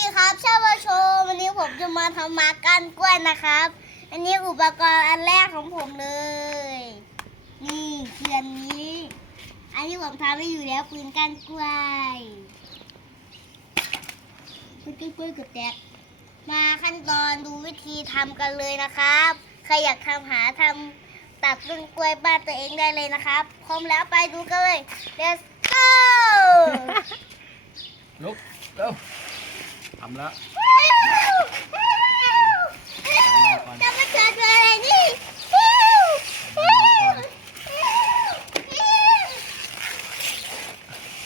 ดีครับชาวบ้านโชว์วันนี้ผมจะมาทำมาก้านกล้วยนะครับ อันนี้อุปกรณ์อันแรกของผมเลย นี่คืออันนี้ อันนี้ผมทำไว้อยู่แล้วปืนก้านกล้วยปืนก้านกล้วยกับแตกมาขั้นตอนดูวิธีทำกันเลยนะครับใครอยากทำหาทำตัดต้นกล้วยบ้านตัวเองได้เลยนะครับพร้อมแล้วไปดูกันเลย let's go ลุกเร็ว ทำแล้วจะมาเจอเจออะไรนี่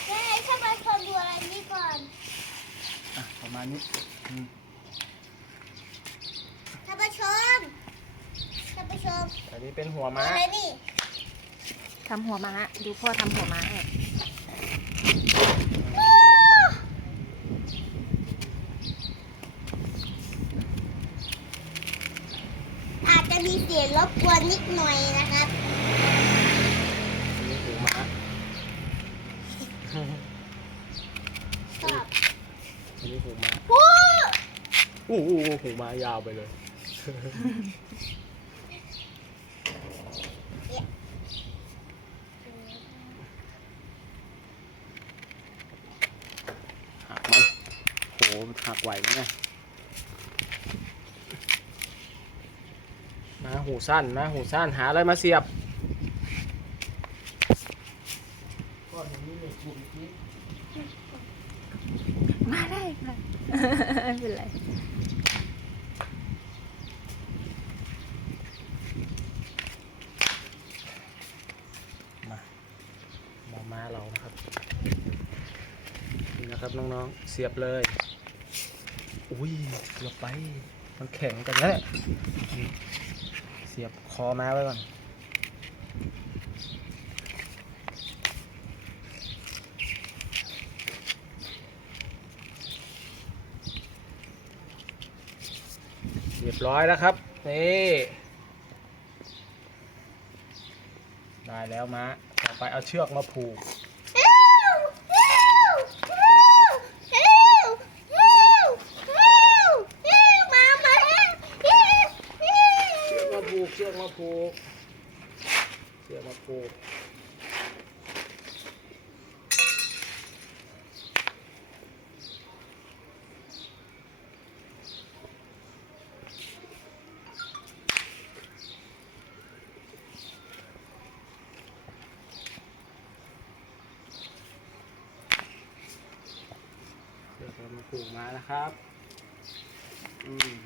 เฮ้ยถ้ามาชมดูอะไรนี่ก่อนอะประมาณนี้อืมถ้ามาชมถ้ามาชมอันนี้เป็นหัวดูม้าอะไรนี่ทำหัวม้าดูพ่อทำหัวม้าให้ อาจจะ มีเสียงรบกวนนิดหน่อยนะครับอันนี้หัวม้าชอบอันนี้หัวม้าวู้โอ้โหหัวม้ายาวไปเลย หักมันโหมันหักไหวไหมเนี่ย ม้าหูสั้นม้าหูสั้นหาอะไรมาเสียบก้อนนี้เหล็กบุ๋มนี้มาได้ค่ะไม่เป็นไรมามาม้าเรานะครับนี่นะครับน้องๆเสียบเลย อุ้ยเกือบไป มันแข็งกันแล้วเนี่ยนี่เสียบคอม้าไว้ก่อน เรียบร้อยแล้วครับ นี่ ได้แล้วม้าต่อไปเอาเชือกมาผูก มามาแล้ว เชือกมาผูก เชื อกมาผูกเชือกมาผูกเชือกมาผูกมาแล้วครับ อืม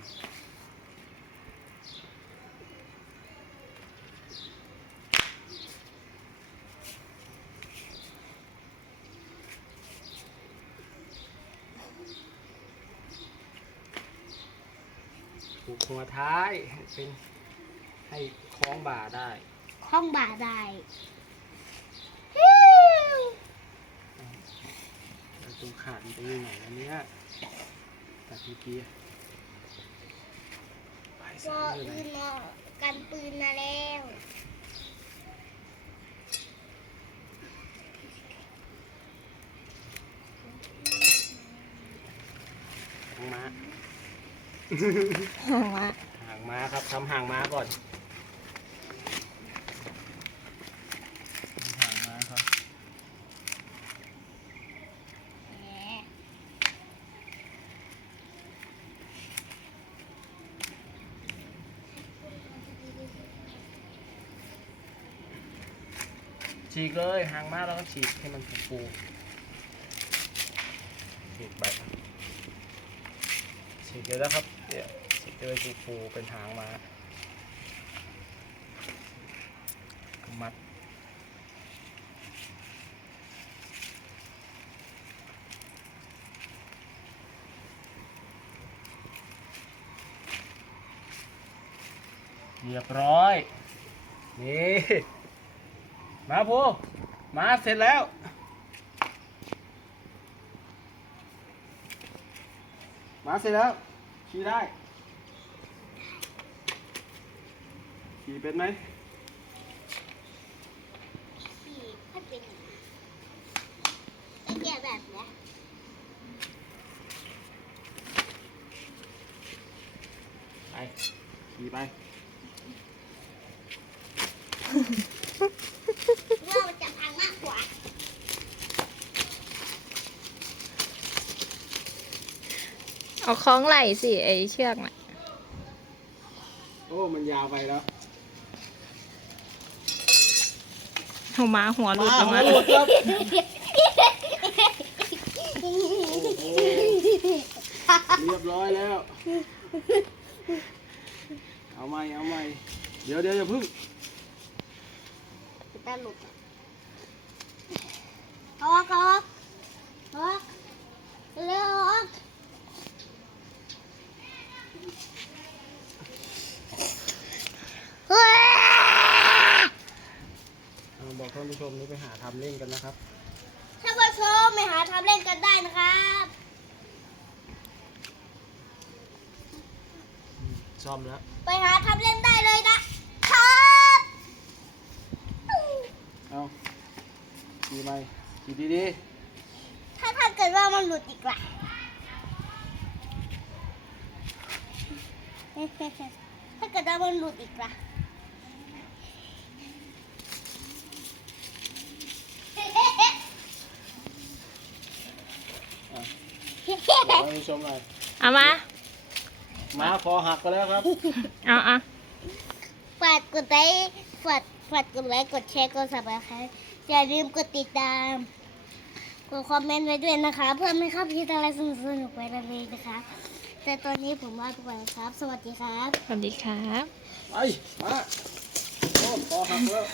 ผูกหัวท้ายให้เป็นให้คล้องบ่าได้ห้องบ่าได้แล้วตรงขาดมันไปอยู่ไหนอันเนี้ยตัดเมื่อกี้ไปก็ใส่เลยอื่นนะมากันปืนมาแล้ว หางม้า หัวม้าหางม้าครับทำหางม้าก่อนทำหางม้าครับแหมฉีกเลยหางม้าเราก็ฉีกให้มันฟูๆฉีกไปฉีกเลยนะครับ เนี่ยฉีกเลยฟูเป็นหางมามัดเรียบร้อย นี่มาพูมาเสร็จแล้ว มาเสร็จแล้ว ขี่ได้ ขี่เป็นไหมขี่ไม่แบบนี้ไปขี่ไป เอาคล้องไหล่สิ ไอเชือกน่ะ โอ้ มันยาวไปแล้วหัวม้าหัวหลุดมาออกมาหลุดครับเรียบร้อยแล้ว เอาใหม่ เอาใหม่ เดี๋ยวเดี๋ยวอย่าพึ่งตาหลุดอะออกออกออกเร็วออกเฮ้ย เอาบอกท่านผู้ชมนี่ไปหาทำเล่นกันนะครับถ้าผู้ชมไปหาทำเล่นกันได้นะครับซ่อมแล้วไปหาทำเล่นได้เลยนะครับเอาขี่ไปขี่ดีถ้าถ้าเกิดว่ามันหลุดอีกล่ะถ้าเกิดว่ามันหลุดอีกล่ะๆอะบอกท่านผู้ ชมหน่อยเอามาม้าคอหักไปแล้วครับ เอาเอาฝากกดไลค์ฝากฝากกดไลค์กดแชร์กดสับสไครต์อย่าลืมกดติดตามกดคอมเมนต์ไว้ด้วยนะคะ เพื่อไม่เข้าพิดอะไรสนุกๆไว้เลยนะคะ แต่ตอนนี้ผมลาไปก่อนครับ สวัสดีครับ สวัสดีครับ ไปมาโอ้คอหักแล้ว